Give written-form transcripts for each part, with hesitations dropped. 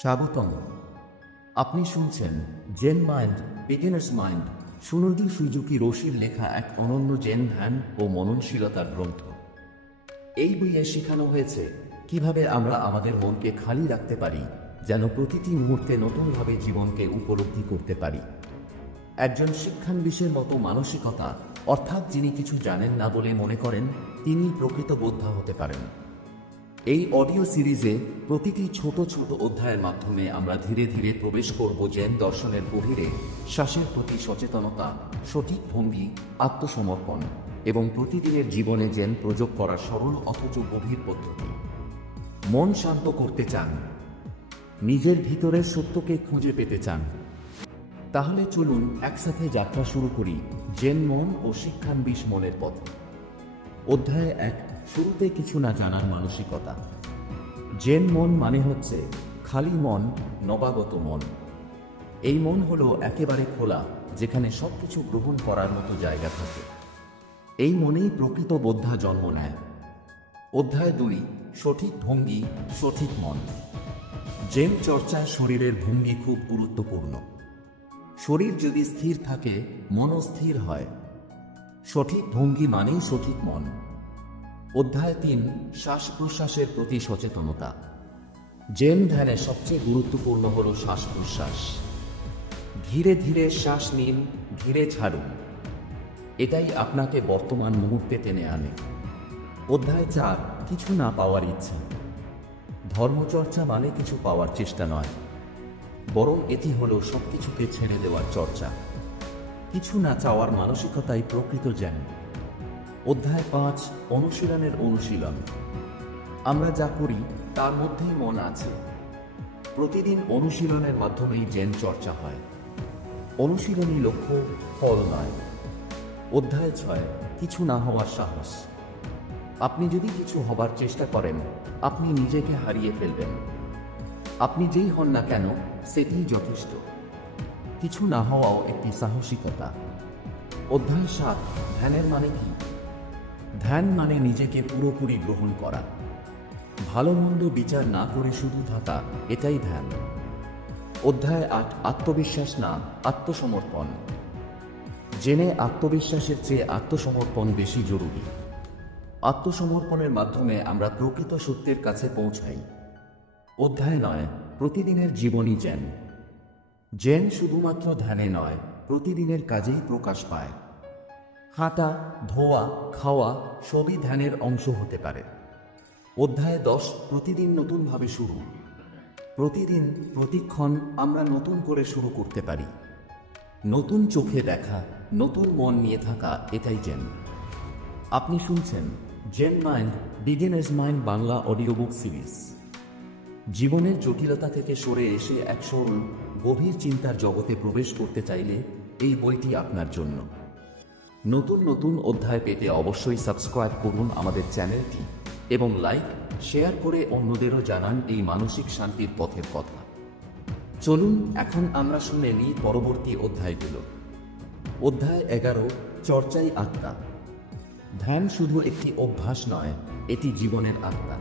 স্বাগতম। আপনি শুনছেন জেন মাইন্ড, বিগিনার্স মাইন্ড, সুনন্দী সুজুকি রশির লেখা এক অনন্য জেন ধ্যান ও মননশীলতার গ্রন্থ। এই বইয়ে শেখানো হয়েছে কিভাবে আমরা আমাদের মনকে খালি রাখতে পারি, যেন প্রতিটি মুহূর্তে নতুনভাবে জীবনকে উপলব্ধি করতে পারি। একজন শিক্ষানবিশের মতো মানসিকতা, অর্থাৎ যিনি কিছু জানেন না বলে মনে করেন তিনি প্রকৃত বোদ্ধা হতে পারেন। এই অডিও সিরিজে প্রতিটি ছোট ছোট অধ্যায়ের মাধ্যমে আমরা ধীরে ধীরে প্রবেশ করব জেন দর্শনের গভীরে। শ্বাসের প্রতি সচেতনতা, সঠিক ভঙ্গি, আত্মসমর্পণ এবং প্রতিদিনের জীবনে জেন প্রয়োগ করার সরল অথচ গভীর পদ্ধতি। মন শান্ত করতে চান, নিজের ভিতরের সত্যকে খুঁজে পেতে চান, তাহলে চলুন একসাথে যাত্রা শুরু করি জেন মন ও শিক্ষানবিশ মনের পথে। অধ্যায় 1, শুরুতে কিছু না জানার মানসিকতা। জেন মন মানে হচ্ছে খালি মন, নবাগত মন। এই মন হলো একেবারে খোলা, যেখানে সবকিছু গ্রহণ করার মতো জায়গা থাকে। এই মনেই প্রকৃত বোদ্ধা জন্ম নেয়। অধ্যায় 2, সঠিক ভঙ্গি, সঠিক মন। জেন চর্চায় শরীরের ভঙ্গি খুব গুরুত্বপূর্ণ। শরীর যদি স্থির থাকে, মনও স্থির হয়। সঠিক ভঙ্গি মানেই সঠিক মন। অধ্যায় 3, শ্বাস প্রশ্বাসের প্রতি সচেতনতা। জেন ধ্যানে সবচেয়ে গুরুত্বপূর্ণ হল শ্বাস প্রশ্বাস। ধীরে ধীরে শ্বাস নিন, ধীরে ছাড়ুন। এটাই আপনাকে বর্তমান মুহূর্তে টেনে আনে। অধ্যায় 4, কিছু না পাওয়ার ইচ্ছা। ধর্মচর্চা মানে কিছু পাওয়ার চেষ্টা নয়, বরং এটি হলো সবকিছুকে ছেড়ে দেওয়ার চর্চা। কিছু না চাওয়ার মানসিকতাই প্রকৃত জ্ঞান। অধ্যায় 5, অনুশীলনের অনুশীলন। আমরা যা করি তার মধ্যেই মন আছে। প্রতিদিন অনুশীলনের মাধ্যমেই জেন চর্চা হয়। অনুশীলনী লক্ষ্য, ফল নয়। অধ্যায় 6, কিছু না হওয়ার সাহস। আপনি যদি কিছু হবার চেষ্টা করেন, আপনি নিজেকে হারিয়ে ফেলবেন। আপনি যেই হন না কেন, সেটিই যথেষ্ট। কিছু না হওয়াও একটি সাহসিকতা। অধ্যায় 7, ধ্যানের মানে কি? ধ্যান মানে নিজেকে পুরোপুরি গ্রহণ করা। ভালো মন্দ বিচার না করে শুধু থাকা, এটাই ধ্যান। অধ্যায় 8, আত্মবিশ্বাস না, আত্মসমর্পণ। জেনে আত্মবিশ্বাসের চেয়ে আত্মসমর্পণ বেশি জরুরি। আত্মসমর্পণের মাধ্যমে আমরা প্রকৃত সত্যের কাছে পৌঁছাই। অধ্যায় 9, প্রতিদিনের জীবনী জেন। জেন শুধুমাত্র ধ্যানে নয়, প্রতিদিনের কাজেই প্রকাশ পায়। হাঁটা, ধোয়া, খাওয়া সবই ধ্যানের অংশ হতে পারে। অধ্যায় 10, প্রতিদিন নতুনভাবে শুরু। প্রতিদিন, প্রতিক্ষণ আমরা নতুন করে শুরু করতে পারি। নতুন চোখে দেখা, নতুন মন নিয়ে থাকা, এটাই জেন। আপনি শুনছেন Zen mind, beginner's mind Bangla audio book series. জীবনের জটিলতা থেকে সরে এসে এক সরল, গভীর চিন্তার জগতে প্রবেশ করতে চাইলে এই বইটি আপনার জন্য। নতুন নতুন অধ্যায় পেতে অবশ্যই সাবস্ক্রাইব করুন আমাদের চ্যানেলটি এবং লাইক, শেয়ার করে অন্যদেরও জানান এই মানসিক শান্তির পথের কথা। চলুন এখন আমরা শুনে নিই পরবর্তী অধ্যায়গুলো। অধ্যায় 11, চর্চাই আত্মা। ধ্যান শুধু একটি অভ্যাস নয়, এটি জীবনের আত্মা।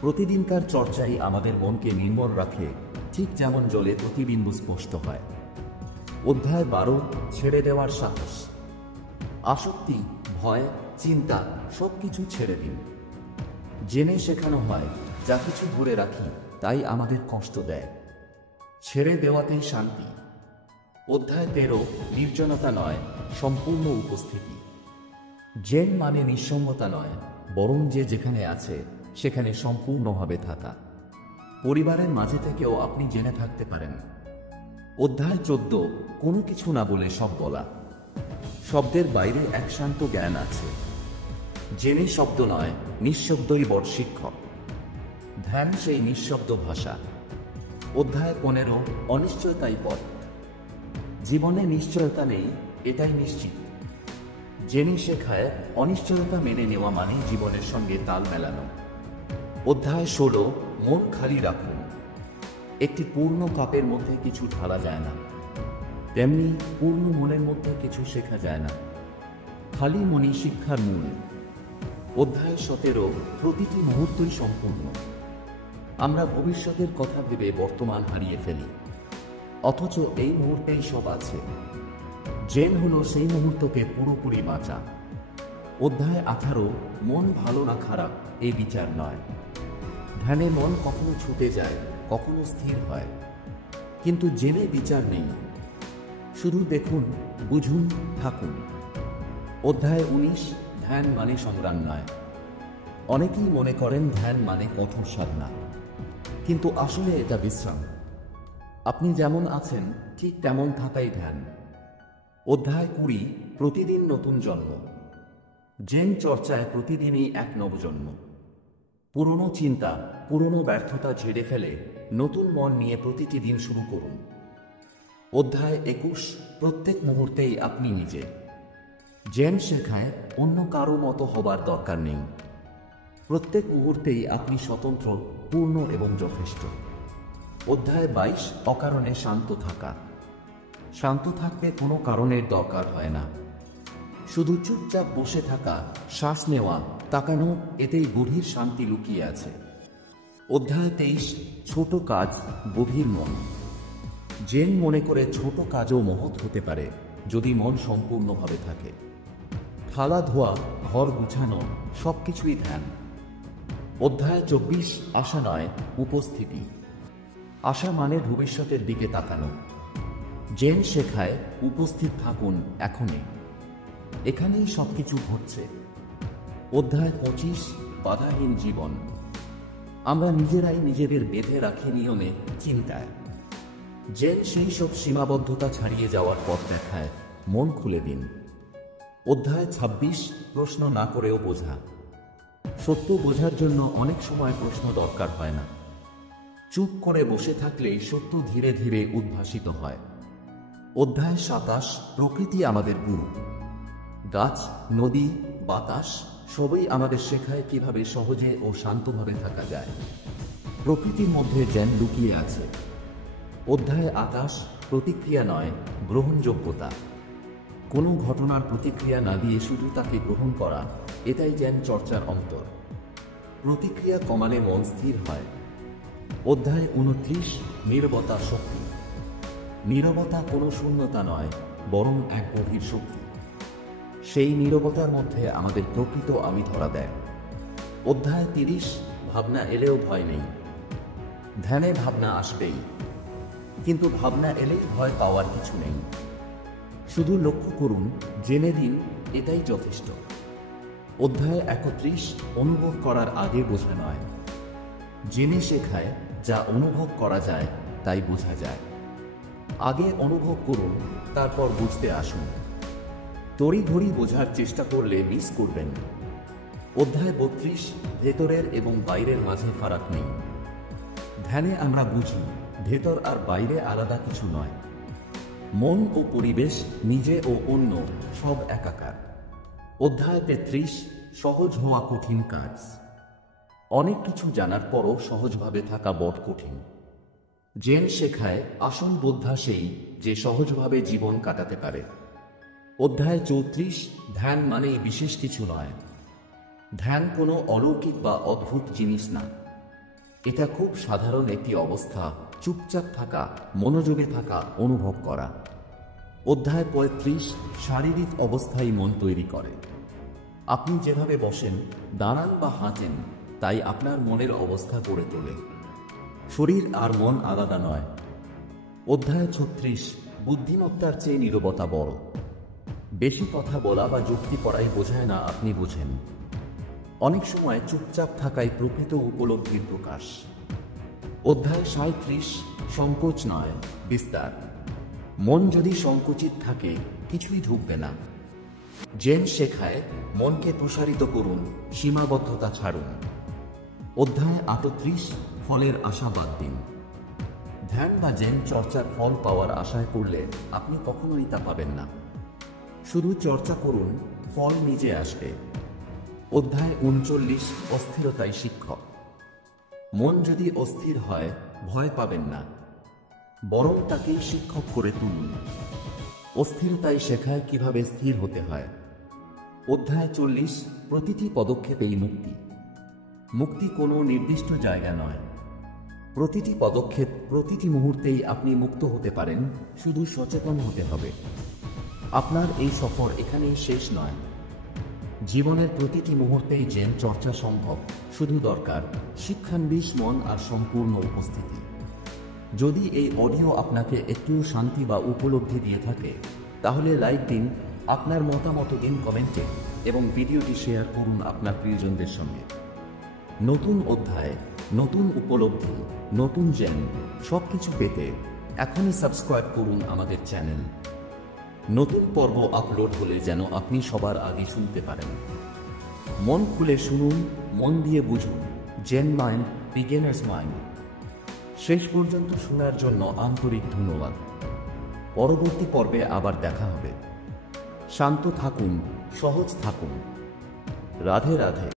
প্রতিদিনকার চর্চাই আমাদের মনকে নির্মল রাখে, ঠিক যেমন জলে প্রতিবিন্দু স্পষ্ট হয়। অধ্যায় 12, ছেড়ে দেওয়ার সাহস। আসক্তি, ভয়, চিন্তা সবকিছু ছেড়ে দিন। জেনে শেখানো হয় যা কিছু ধরে রাখি তাই আমাদের কষ্ট দেয়। ছেড়ে দেওয়াতেই শান্তি। অধ্যায় 13, নির্জনতা নয়, সম্পূর্ণ উপস্থিতি। জেন মানে নিঃসঙ্গতা নয়, বরং যে যেখানে আছে সেখানে সম্পূর্ণভাবে থাকা। পরিবারের মাঝে থেকেও আপনি জেনে থাকতে পারেন। অধ্যায় 14, কোনো কিছু না বলে সব বলা। শব্দের বাইরে এক শান্ত জ্ঞান আছে। জেনে শব্দ নয়, নিঃশব্দই বড় শিক্ষক। ধ্যান সেই নিঃশব্দ ভাষা। অধ্যায় 15, অনিশ্চয়তাই পথ। জীবনে নিশ্চয়তা নেই, এটাই নিশ্চিত। জেনে শেখায় অনিশ্চয়তা মেনে নেওয়া মানে জীবনের সঙ্গে তাল মেলানো। অধ্যায় 16, মন খালি রাখুন। একটি পূর্ণ কাপের মধ্যে কিছু ঢালা যায় না, তেমনি পূর্ণ মনের মধ্যে কিছু শেখা যায় না। খালি মনই শিক্ষার মূল। অধ্যায় 17, প্রতিটি মুহূর্তই সম্পূর্ণ। আমরা ভবিষ্যতের কথা ভেবে বর্তমান হারিয়ে ফেলি, অথচ এই মুহূর্তেই সব আছে। জেন হলো সেই মুহূর্তকে পুরোপুরি বাঁচা। অধ্যায় 18, মন ভালো না খারাপ এই বিচার নয়। ধ্যানে মন কখনো ছুটে যায়, কখনো স্থির হয়, কিন্তু জেনে বিচার নেই। শুধু দেখুন, বুঝুন, থাকুন। অধ্যায় 19, ধ্যান মানে সংগ্রাম নয়। অনেকেই মনে করেন ধ্যান মানে কঠোর সাধনা, কিন্তু আসলে এটা বিশ্রাম। আপনি যেমন আছেন ঠিক তেমন থাকাই ধ্যান। অধ্যায় 20, প্রতিদিন নতুন জন্ম। জেন চর্চায় প্রতিদিনই এক নবজন্ম। পুরনো চিন্তা, পুরনো ব্যর্থতা ঝেড়ে ফেলে নতুন মন নিয়ে প্রতিটি দিন শুরু করুন। অধ্যায় 21, প্রত্যেক মুহূর্তেই আপনি নিজে। জেন শেখায় অন্য কারো মতো হবার দরকার নেই। প্রত্যেক মুহূর্তেই আপনি স্বতন্ত্র, পূর্ণ এবং যথেষ্ট। অধ্যায় 22, অকারণে শান্ত থাকা। শান্ত থাকতে কোনো কারণের দরকার হয় না। শুধু চুপচাপ বসে থাকা, শ্বাস নেওয়া, তাকানো, এতেই গভীর শান্তি লুকিয়ে আছে। অধ্যায় 23, ছোট কাজ, গভীর মন। জেন মনে করে ছোট কাজও মহৎ হতে পারে যদি মন সম্পূর্ণভাবে থাকে। থালা ধোয়া, ঘর গুছানো, সবকিছুই ধ্যান। অধ্যায় 24, আশা নয়, উপস্থিতি। আশা মানে ভবিষ্যতের দিকে তাকানো। জেন শেখায় উপস্থিত থাকুন এখনই, এখানেই সবকিছু ঘটছে। অধ্যায় 25, বাধাহীন জীবন। আমরা নিজেরাই নিজেদের বেঁধে রাখি নিয়মে, চিন্তায়। জেন সেই সব সীমাবদ্ধতা ছাড়িয়ে যাওয়ার পথ দেখায়, মন খুলে দিন। অধ্যায় 26, প্রশ্ন না করেও বোঝা। সত্য বোঝার জন্য অনেক সময় প্রশ্ন দরকার হয় না। চুপ করে বসে থাকলেই সত্য ধীরে ধীরে উদ্ভাসিত হয়। অধ্যায় 27, প্রকৃতি আমাদের গুরু। গাছ, নদী, বাতাস সবই আমাদের শেখায় কিভাবে সহজে ও শান্তভাবে থাকা যায়। প্রকৃতির মধ্যে জ্ঞান লুকিয়ে আছে। অধ্যায় 28, প্রতিক্রিয়া নয়, গ্রহণযোগ্যতা। কোনো ঘটনার প্রতিক্রিয়া না দিয়ে শুধু তাকে গ্রহণ করা, এটাই জ্ঞান চর্চার অন্তর। প্রতিক্রিয়া কমালে মন স্থির হয়। অধ্যায় 29, নীরবতা শক্তি। নীরবতা কোনো শূন্যতা নয়, বরং এক গভীর শক্তি। সেই নীরবতার মধ্যে আমাদের প্রকৃত আমি ধরা দেয়। অধ্যায় 30, ভাবনা এলেও ভয় নেই। ধ্যানে ভাবনা আসবেই, কিন্তু ভাবনা এলেই ভয় পাওয়ার কিছু নেই। শুধু লক্ষ্য করুন, জেনে দিন, এটাই যথেষ্ট। অধ্যায় 31, অনুভব করার আগে বোঝা নয়। জেনে শেখায় যা অনুভব করা যায় তাই বোঝা যায়। আগে অনুভব করুন, তারপর বুঝতে আসুন। তড়িঘড়ি বোঝার চেষ্টা করলে মিস করবেন। অধ্যায় 32, ভেতরের এবং বাইরের মাঝে ফারাক নেই। ধ্যানে আমরা বুঝি ভেতর আর বাইরে আলাদা কিছু নয়। মন ও পরিবেশ, নিজে ও অন্য, সব একাকার। অধ্যায় 33, সহজ হওয়া কঠিন কাজ। অনেক কিছু জানার পরও সহজভাবে থাকা বড় কঠিন। জেন শেখায় আসল বোদ্ধা সেই যে সহজভাবে জীবন কাটাতে পারে। অধ্যায় 34, ধ্যান মানেই বিশেষ কিছু নয়। ধ্যান কোনো অলৌকিক বা অদ্ভুত জিনিস না। এটা খুব সাধারণ একটি অবস্থা, চুপচাপ থাকা, মনোযোগে থাকা, অনুভব করা। অধ্যায় 35, শারীরিক অবস্থাই মন তৈরি করে। আপনি যেভাবে বসেন, দাঁড়ান বা হাঁটেন, তাই আপনার মনের অবস্থা গড়ে তোলে। শরীর আর মন আলাদা নয়। অধ্যায় 36, বুদ্ধিমত্তার চেয়ে নীরবতা বড়। বেশি কথা বলা বা যুক্তি করাই বোঝায় না আপনি বোঝেন। অনেক সময় চুপচাপ থাকাই প্রকৃত উপলব্ধির প্রকাশ। অধ্যায় 37, সংকোচ নয়, বিস্তার। মন যদি সংকুচিত থাকে, কিছুই ঢুকবে না। জেন শেখায় মনকে প্রসারিত করুন, সীমাবদ্ধতা ছাড়ুন। অধ্যায় 38, ফলের আশা বাদ দিন। ধ্যান বা জেন চর্চার ফল পাওয়ার আশায় করলে আপনি কখনোই তা পাবেন না। শুধু চর্চা করুন, ফল নিজে আসবে। অধ্যায় 39, অস্থিরতাই শিক্ষক। মন যদি অস্থির হয়, ভয় পাবেন না, বরং তাকেই শিক্ষক করে তুলুন। অস্থিরতাই শেখায় কিভাবে স্থির হতে হয়। অধ্যায় 40, প্রতিটি পদক্ষেপেই মুক্তি। মুক্তি কোনো নির্দিষ্ট জায়গা নয়, প্রতিটি পদক্ষেপ, প্রতিটি মুহূর্তেই আপনি মুক্ত হতে পারেন, শুধু সচেতন হতে হবে। আপনার এই সফর এখানেই শেষ নয়। জীবনের প্রতিটি মুহূর্তেই জেন চর্চা সম্ভব, শুধু দরকার শিক্ষান্বিশ মন আর সম্পূর্ণ উপস্থিতি। যদি এই অডিও আপনাকে একটু শান্তি বা উপলব্ধি দিয়ে থাকে, তাহলে লাইক দিন, আপনার মতামত দিন কমেন্টে, এবং ভিডিওটি শেয়ার করুন আপনার প্রিয়জনদের সঙ্গে। নতুন অধ্যায়, নতুন উপলব্ধি, নতুন জেন, সবকিছু পেতে এখনই সাবস্ক্রাইব করুন আমাদের চ্যানেল। নতুন পর্ব আপলোড হলে যেন আপনি সবার আগে শুনতে পারেন। মন খুলে শুনুন, মন দিয়ে বুঝুন। Zen mind, beginner's mind. শেষ পর্যন্ত শোনার জন্য আন্তরিক ধন্যবাদ। পরবর্তী পর্বে আবার দেখা হবে। শান্ত থাকুন, সহজ থাকুন। রাধে রাধে।